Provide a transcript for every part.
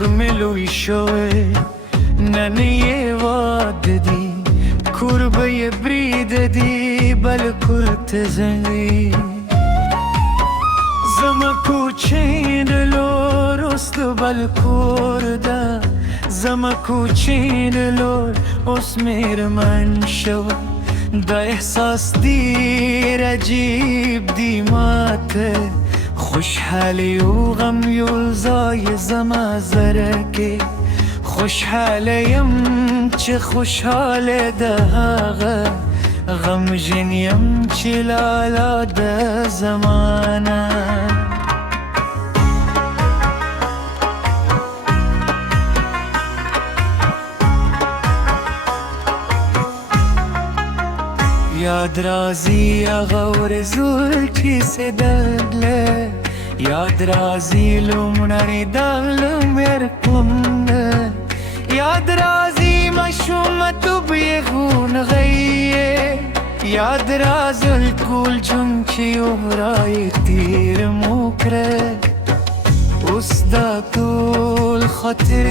ملوی شوه ننی واد دی کربه برید دی بل کرت زنی زما کوچین لور است بل کرده زما کوچین لور اس میر من شو دا احساس دیر عجیب دی ماته خوشحالی و غم یلزای زما زرکی خوشحالیم چه خوشحال ده هاغه غم جنیم چه لالا ده زمانه یاد رازی غور زول چی سدله یاد رازی لومنری دلم یرکمنه یاد رازی مشومتو بیغون غیه یاد رازل کول جمچی عمرای تیر مکره اسدا کول خاطر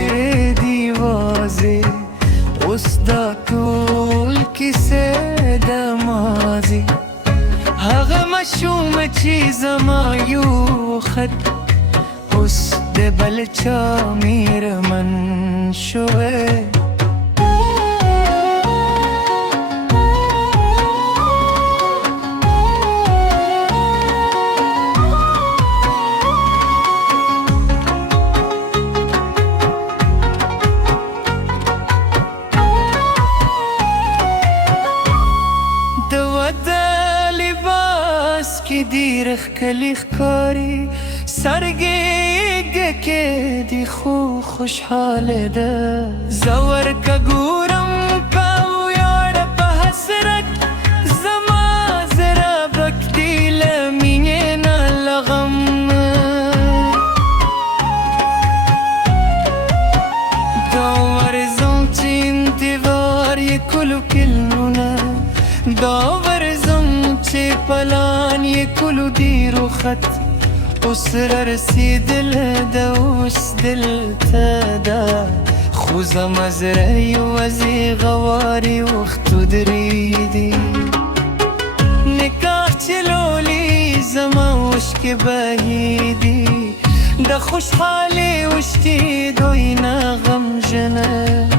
دیوازه اسدا کول کسه دمازی هغه مشوم چی زما یو خط اس ده بلچا میر من شوه کی دیرخ کلیخ کاری سرگیگ که دی خو خوشحال ده زور که گورم پاو یار پا حسرت زما زرا بک دیل مینینا لغم داور زمچی انتظار یکلو کلونه داور زمچی پلان یکلو دیرو خط اسر رسید الدوس دل تدا خوزم از رأی و ازی غواری وقتو دریدی نکاح چلولی زما وشک بهیدی دا خوشحالی وشتی دوینا غم جنه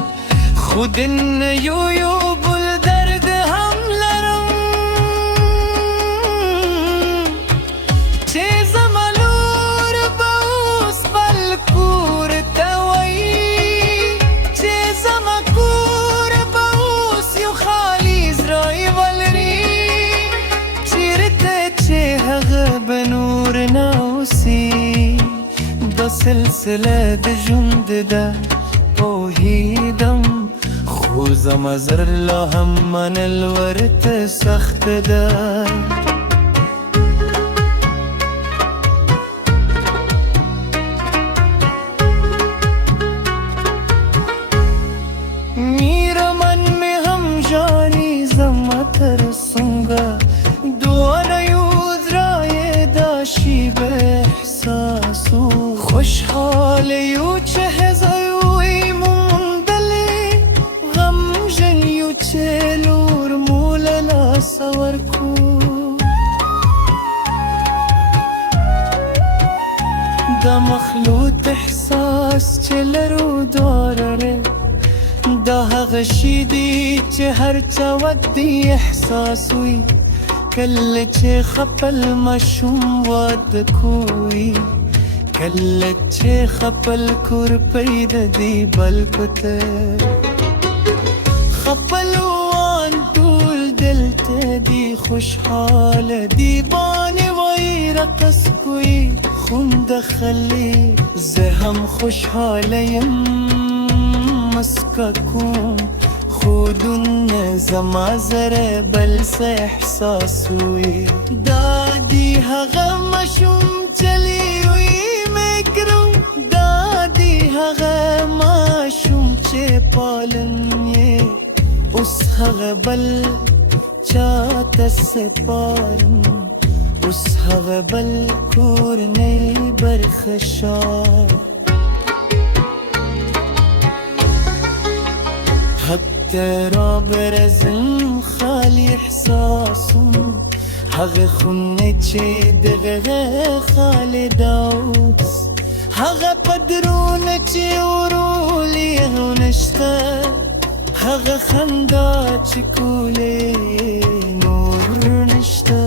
خودن یو بل درد هم لرم چه زمالور باوس بالکور توی چه زمکور باوس یو خالی زرای والری چیرته چه هغه بنور نوسی دا سلسله ده جند ده پوهیدم خوزم از الله هم من الورت سخت ده میرا من می هم جاری زم ترسونگا دوانه یوز رای داشی به احساسو خوشحال یو چه هزایوی موندلی غم جن یو چه لور موللا سورکو دا مخلوط احساس چه لرو داره دا هغشی دی چه هر چا ودی احساسوی کل چه خپل مشوم واد کوی کل چه خپل کور پید دی بلکته خپل وان طول دلت دی خوشحال دی بانی وی رقص کوی خون دخلی زهم خوشحالیم مسککوم خودون زما زره بل سه احساسوی دادی هغه مشوم چلیوی میکرم دادی هغه مشوم چه پالنیه اس هغه بل چاته سپارم اس هغه بل کور نی برخشار ترا برزم خالی احساسم هغه خونه چې دغه خالد اوس هغه پدرونه چې ورولی نشته هغه خندا چې کولې نور نشته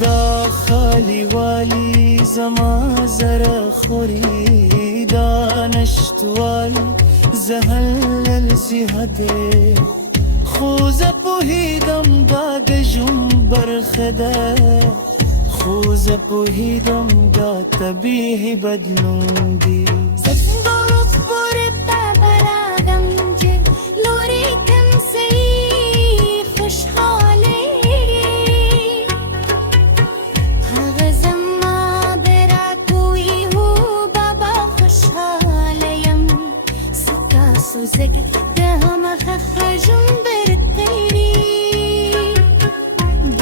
دا خالی والی زما زره خوري دا نشتوالی زهل زیاده خو زه پوهیدم دا د ژوند برخه ده خو زه پوهیدم دا طبیعي بدلون دی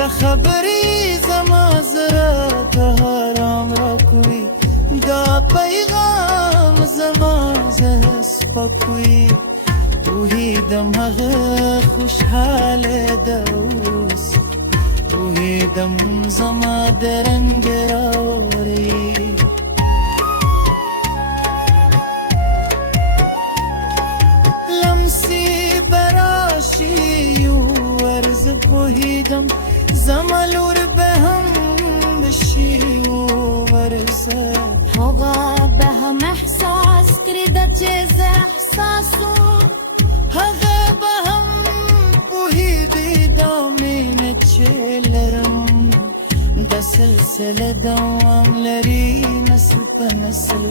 د خبرې زما زړه ته آرام راکوي دا پیغام زما زه سپکوي پوهیدم هغه خوشحاله ده اوس پوهیدم زما د رنګ راوړي لمسی براشي ورز پوهیدم زما لور به هم بشي ورزه هغه به هم احساس کړي چې زه احساسو هغه به هم پوهیږي دا مینه چې لرم دا سلسله دوام لري نسل په نسل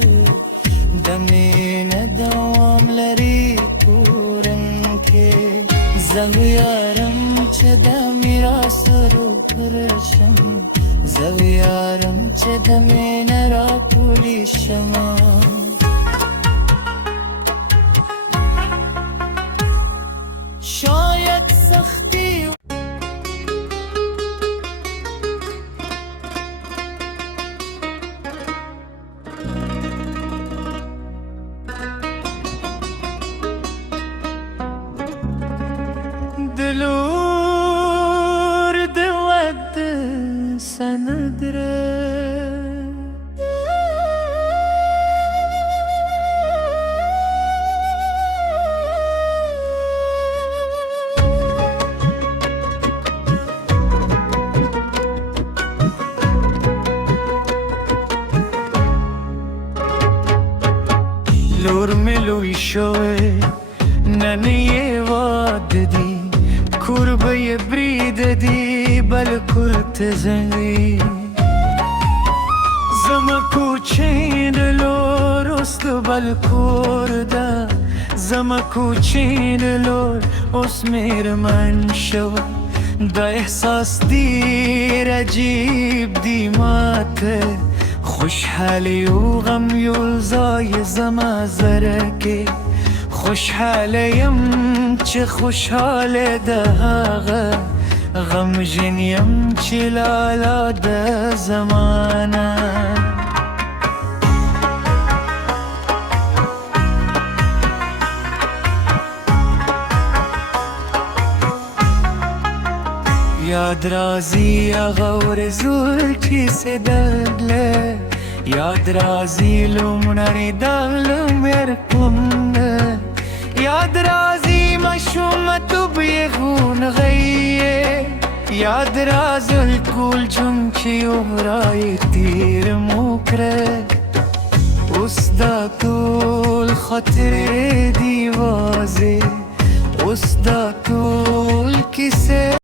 دا مینه دوام لري کورن کې زه ویارم چې د میراث روپرشم زه ویارم چې د مینه راټولي شمه شاید سختی دلور د ود سندره لور ملوی شوه نن یې واده دی کور به یې بریده دی بل کور ته ځي زما کوچۍ د لور اوس د بل کور ده زما کوچۍ د لور اوس مېرمن شوه دا احساس ډېر عجیب دی ماته خوشحالی و غم یو ځای زما زړه کې خوشحاله یم چې خوشحاله ده هغه غمژن یم چې لالا د زمانه یاد راځي هغه ورځو چې سدله یاد راځي لومړنی د لمر کومه یاد راځي ماشومتوب یې غونغی یاد راځي الکول جون چې عمره تیر مو کړه اوس دا ټول خاطرې دي واضح اوس دا ټول کیسې